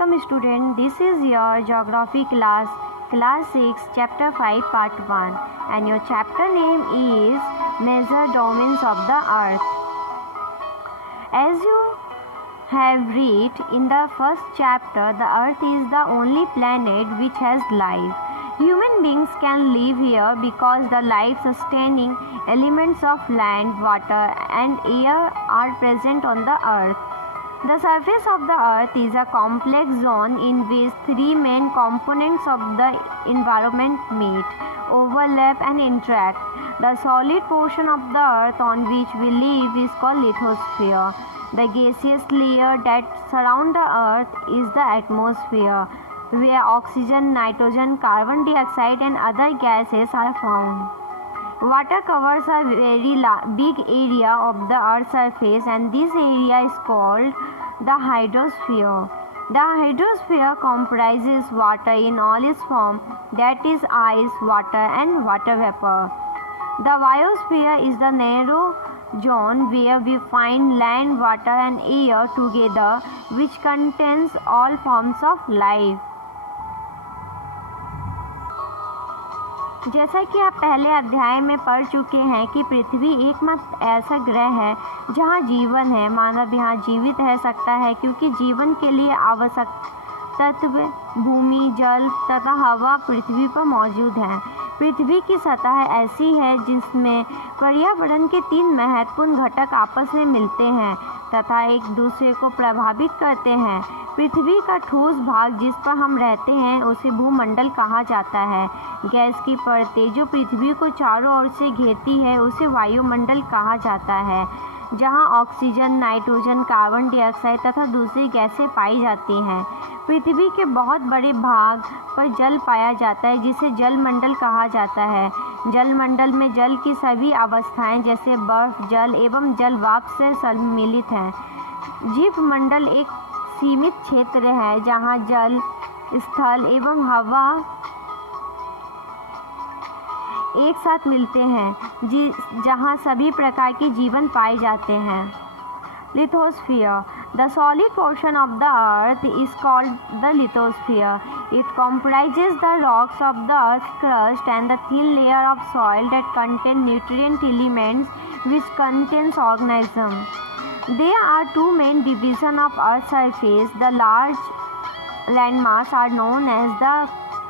Welcome student, this is your geography class 6 chapter 5 part 1 and your chapter name is Major Domains of the Earth. As you have read in the first chapter, the Earth is the only planet which has life. Human beings can live here because the life-sustaining elements of land, water and air are present on the Earth. The surface of the Earth is a complex zone in which three main components of the environment meet, overlap and interact. The solid portion of the Earth on which we live is called lithosphere. The gaseous layer that surrounds the Earth is the atmosphere, where oxygen, nitrogen, carbon dioxide and other gases are found. Water covers a very big area of the Earth's surface and this area is called the hydrosphere. The hydrosphere comprises water in all its form, that is ice, water and water vapor. The biosphere is the narrow zone where we find land, water and air together, which contains all forms of life. जैसा कि आप पहले अध्याय में पढ़ चुके हैं कि पृथ्वी एकमात्र ऐसा ग्रह है जहां जीवन है। मानव यहां जीवित रह सकता है क्योंकि जीवन के लिए आवश्यक तत्व भूमि, जल तथा हवा पृथ्वी पर मौजूद हैं। पृथ्वी की सतह ऐसी है जिसमें पर्यावरण के तीन महत्वपूर्ण घटक आपस में मिलते हैं तथा एक दूसरे को प्रभावित करते हैं। पृथ्वी का ठोस भाग जिस पर हम रहते हैं उसे भूमंडल कहा जाता है। गैस की परतें जो पृथ्वी को चारों ओर से घेरती है उसे वायुमंडल कहा जाता है, जहां ऑक्सीजन, नाइट्रोजन, कार्बन डाइऑक्साइड तथा दूसरी गैसें पाई जाती हैं। पृथ्वी के बहुत बड़े भाग पर जल पाया जाता है जिसे जलमंडल कहा जाता है। जलमंडल में जल की सभी अवस्थाएं जैसे बर्फ, जल एवं जल वाष्प से सम्मिलित हैं। जीवमंडल एक सीमित क्षेत्र है जहां जल, स्थल एवं हवा एक साथ मिलते हैं जहां सभी प्रकार के जीवन पाए जाते हैं। Lithosphere. The solid portion of the earth is called the lithosphere. It comprises the rocks of the earth's crust and the thin layer of soil that contain nutrient elements which contains organisms. There are two main divisions of earth's surface. The large landmass are known as the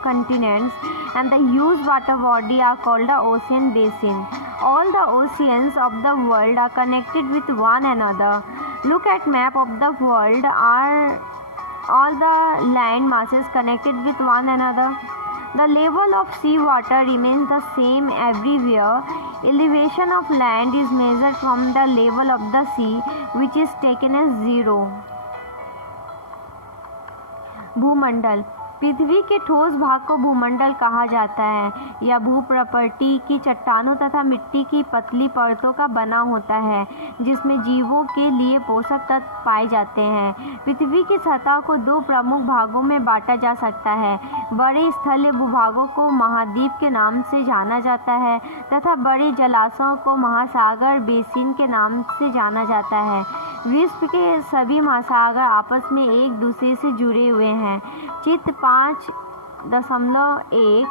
continents and the huge water body are called the ocean basin. All the oceans of the world are connected with one another. Look at map of the world. Are all the land masses connected with one another? The level of sea water remains the same everywhere. Elevation of land is measured from the level of the sea, which is taken as 0. भूमंडल. पृथ्वी के ठोस भाग को भूमंडल कहा जाता है। यह भूप्रकृति की चट्टानों तथा मिट्टी की पतली परतों का बना होता है जिसमें जीवों के लिए पोषक तत्व पाए जाते हैं। पृथ्वी की सतह को दो प्रमुख भागों में बांटा जा सकता है। बड़े स्थलीय भूभागों को महाद्वीप के नाम से जाना जाता है तथा बड़े जलाशयों को महासागर बेसिन के नाम से जाना जाता है। विश्व के सभी महासागर आपस में एक दूसरे से जुड़े हुए हैं। चित्र 5.1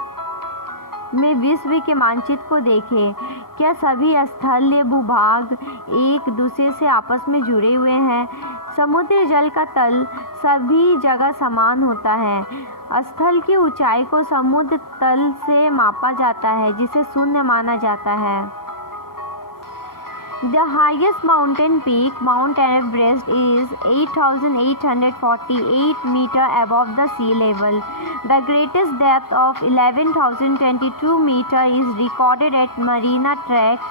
में विश्व के मानचित्र को देखें। क्या सभी स्थलीय भूभाग एक दूसरे से आपस में जुड़े हुए हैं? समुद्री जल का तल सभी जगह समान होता है। स्थल की ऊंचाई को समुद्र तल से मापा जाता है जिसे शून्य माना जाता है। The highest mountain peak, Mount Everest, is 8,848 meters above the sea level. The greatest depth of 11,022 meters is recorded at Mariana Trench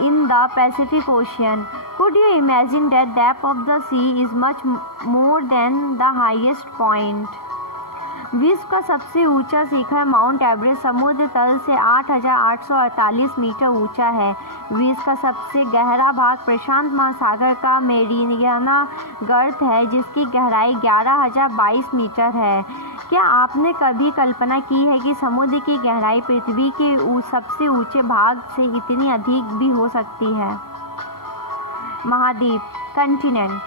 in the Pacific Ocean. Could you imagine that depth of the sea is much more than the highest point? विश्व का सबसे ऊंचा शिखर mount Everest समुद्र तल से 8,848 metre ऊंचा है। विश्व का सबसे गहरा भाग प्रशांत महासागर का मैरियाना गर्त है जिसकी गहराई 11,022 मीटर है। क्या आपने कभी कल्पना की है कि समुद्र की गहराई पृथ्वी के सबसे ऊंचे भाग से इतनी अधिक भी हो सकती है? महाद्वीप. Continent.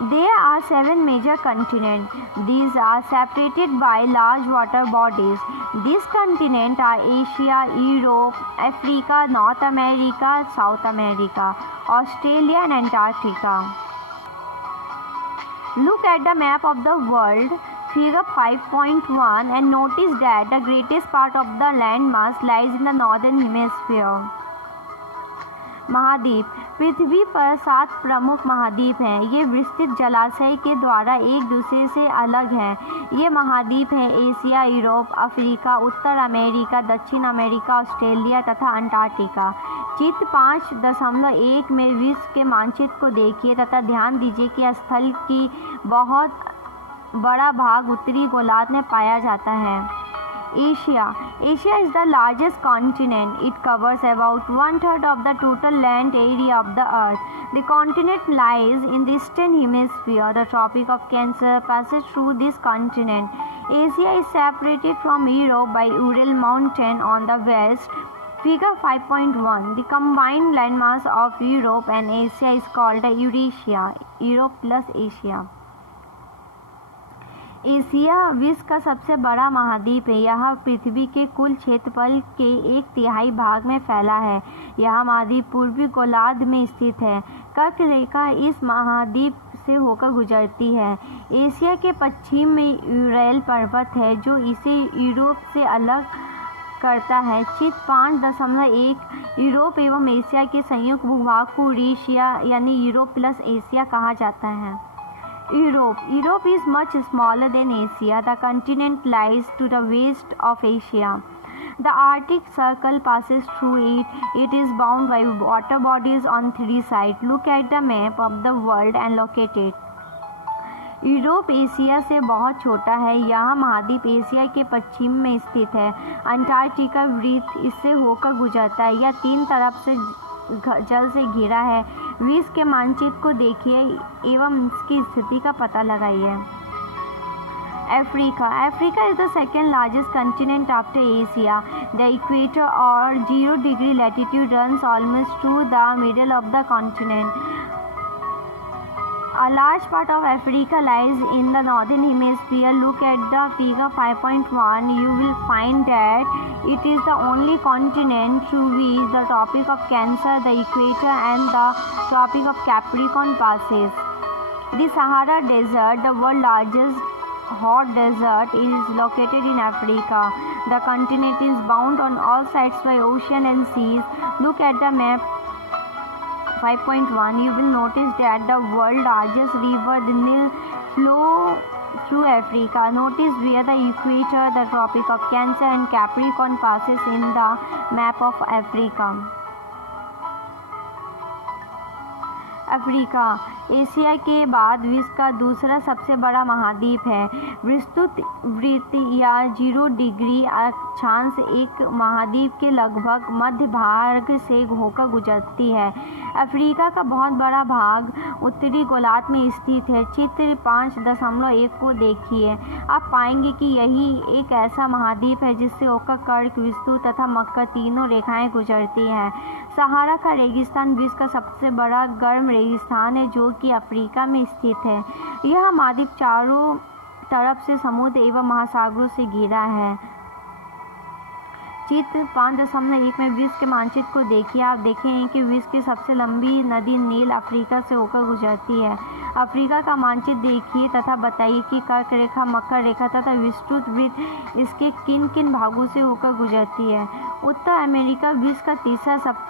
There are 7 major continents. These are separated by large water bodies. These continents are Asia, Europe, Africa, North America, South America, Australia and Antarctica. Look at the map of the world, figure 5.1, and notice that the greatest part of the landmass lies in the northern hemisphere. महाद्वीप। पृथ्वी पर 7 प्रमुख महाद्वीप हैं। ये विस्तृत जलाशय के द्वारा एक दूसरे से अलग हैं। ये महाद्वीप हैं एशिया, यूरोप, अफ्रीका, उत्तर अमेरिका, दक्षिण अमेरिका, ऑस्ट्रेलिया तथा अंटार्कटिका। चित्र 5.1 में विश्व के मानचित्र को देखिए तथा ध्यान दीजिए कि स्थल की बहुत बड़ा भाग उत्तरी गोलार्ध में पाया जाता है। Asia is the largest continent. It covers about 1/3 of the total land area of the earth. The continent lies in the eastern hemisphere. The Tropic of Cancer passes through this continent. Asia is separated from Europe by Ural Mountain on the west. Figure 5.1. The combined landmass of Europe and Asia is called Eurasia. Europe plus Asia. Asia विश्व का सबसे बड़ा महाद्वीप है। यह पृथ्वी के कुल क्षेत्रफल के 1/3 भाग में फैला है। यह महाद्वीप पूर्वी गोलार्ध में स्थित है। कर्क रेखा इस महाद्वीप से होकर गुजरती है। एशिया के पश्चिम में यूरैल पर्वत है जो इसे यूरोप से अलग करता है। चित्र 5.1 यूरोप एवं एशिया के संयुक्त भूभाग को यूरेशिया यानी यूरोप प्लस एशिया कहा जाता है। Europe is much smaller than Asia. The continent lies to the west of Asia. The Arctic Circle passes through it. It is bound by water bodies on 3 sides. Look at the map of the world and locate it. Europe Asia से बहुत छोटा है। यह महाद्वीप Asia के पश्चिम में स्थित है। अंटार्कटिका वृत्त इससे होकर गुजरता है। यह 3 तरफ से जल से घिरा है। विश्व के मानचित्र को देखिए एवं इसकी स्थिति का पता लगाइए। Africa is the second largest continent after Asia. The equator or 0 degree latitude runs almost through the middle of the continent. A large part of Africa lies in the northern hemisphere. Look at the figure 5.1. You will find that it is the only continent through which the Tropic of Cancer, the equator and the Tropic of Capricorn passes. The Sahara Desert, the world's largest hot desert, is located in Africa. The continent is bound on all sides by ocean and seas. Look at the map 5.1. You will notice that the world's largest river, the Nile, flows through Africa. Notice where the equator, the Tropic of Cancer and Capricorn passes in the map of Africa. Africa Asia के बाद विश्व का दूसरा सबसे बड़ा महाद्वीप है। विस्तृत वृत्त या 0 डिग्री अक्षांश एक महाद्वीप के लगभग मध्य भाग से होकर गुजरती है। अफ्रीका का बहुत बड़ा भाग उत्तरी गोलार्ध में स्थित है। चित्र 5.1 को देखिए। आप पाएंगे कि यही एक ऐसा महाद्वीप है जिससे होकर कर्क, विषुवत तथा मकर तीनों रेखाएं गुजरती हैं। सहारा का रेगिस्तान विश्व का सबसे बड़ा गर्म रेगिस्तान है जो कि अफ्रीका में स्थित है। यह महाद्वीप चारों तरफ से समुद्र एवं महासागरों से घिरा है। चित्र 5.1 में विश्व के मानचित्र को देखिए। आप देखेंगे कि विश्व की सबसे लंबी नदी नील अफ्रीका से होकर गुजरती है। अफ्रीका का मानचित्र देखिए तथा बताइए कि कर्क रेखा, मकर रेखा तथा विस्तृत वृत्त इसके किन किन भागों से होकर गुजरती है। उत्तर अमेरिका विश्व का तीसरा सबसे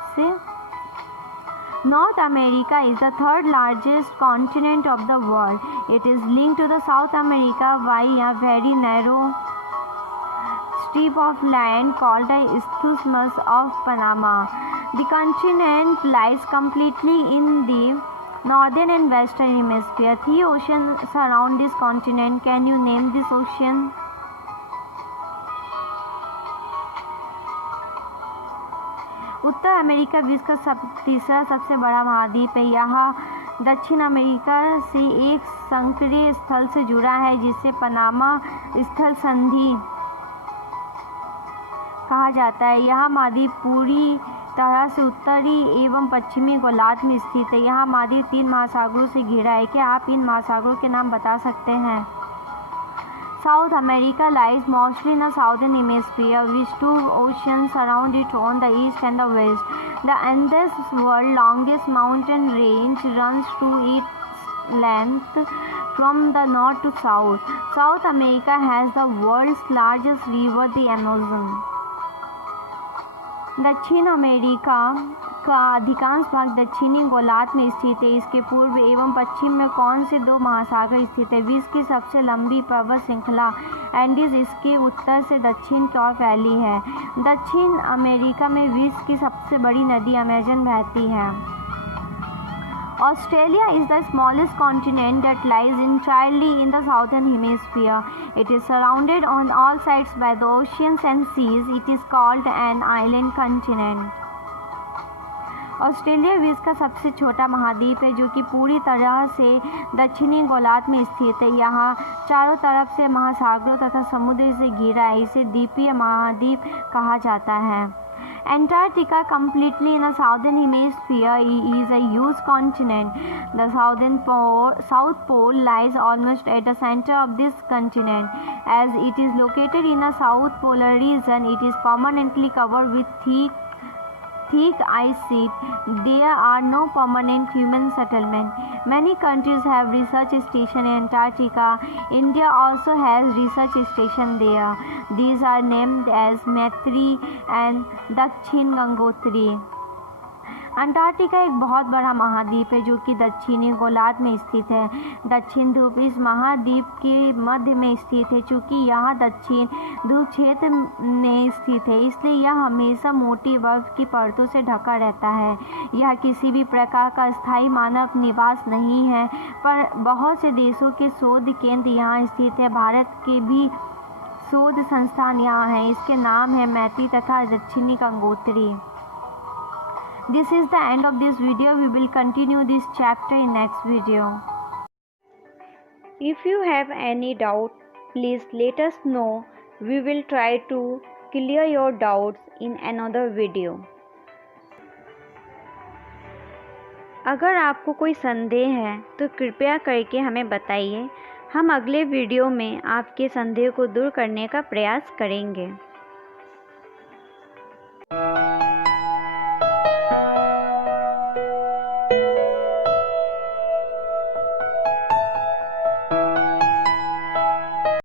North America is the third largest continent of the world. It is linked to the South America by a very narrow strip of land called the Isthmus of Panama. The continent lies completely in the northern and western hemisphere. 3 oceans surround this continent. Can you name this ocean? Uttar America विश्व का तीसरा सबसे बड़ा महाद्वीप है। यहाँ दक्षिण America से एक संकरीय स्थल से जुड़ा है जिसे पनामा स्थल संधि कहा जाता है। यह महाद्वीप पूरी तरह से उत्तरी एवं पश्चिमी गोलार्ध में स्थित है। यहाँ महाद्वीप 3 महासागरों से घिरा है। क्या आप इन महासागरों के नाम बता सकते हैं? South America lies mostly in the southern hemisphere, with 2 oceans surround it on the east and the west. The Andes, world's longest mountain range, runs to its length from the north to south. South America has the world's largest river, the Amazon. दक्षिण America का अधिकांश भाग दक्षिणी गोलार्ध में स्थित है। इसके पूर्व एवं पश्चिम में कौन से 2 महासागर स्थित है? विश्व की सबसे लंबी पर्वत श्रृंखला एंडीज इसके उत्तर से दक्षिण की ओर फैली है। दक्षिण अमेरिका में विश्व की सबसे बड़ी नदी अमेजन बहती है। Australia is the smallest continent that lies entirely in the southern hemisphere. It is surrounded on all sides by the oceans and seas. It is called an island continent. Australia विश्व का सबसे छोटा महाद्वीप है जो कि पूरी तरह से दक्षिणी गोलार्ध में स्थित है। यहाँ चारों तरफ से महासागरों तथा समुद्र से घिरा है। इसे द्वीपीय महाद्वीप कहा जाता है। Antarctica, completely in the southern hemisphere, is a huge continent. The South Pole lies almost at the center of this continent. As it is located in the South Polar region, it is permanently covered with thick ice sheet. There are no permanent human settlement. Many countries have research stations in Antarctica. India also has research stations there. These are named as Maitri and Dakshin Gangotri. Antarctica एक बहुत बड़ा महाद्वीप है जो कि दक्षिणी गोलार्ध में स्थित है। दक्षिण ध्रुव इस महाद्वीप के मध्य में स्थित है। चूँकि यह दक्षिण ध्रुव क्षेत्र में स्थित है इसलिए यह हमेशा मोटी बर्फ की परतों से ढका रहता है। यह किसी भी प्रकार का स्थायी मानव निवास नहीं है, पर बहुत से देशों के शोध केंद्र यहाँ स्थित है। भारत के भी शोध संस्थान यहाँ हैं। इसके नाम है मैत्री तथा दक्षिणी Gangotri. This is the end of this video. We will continue this chapter in next video. If you have any doubt, please let us know. We will try to clear your doubts in another video. अगर आपको कोई संदेह है तो कृपया करके हमें बताइए। हम अगले वीडियो में आपके संदेह को दूर करने का प्रयास करेंगे।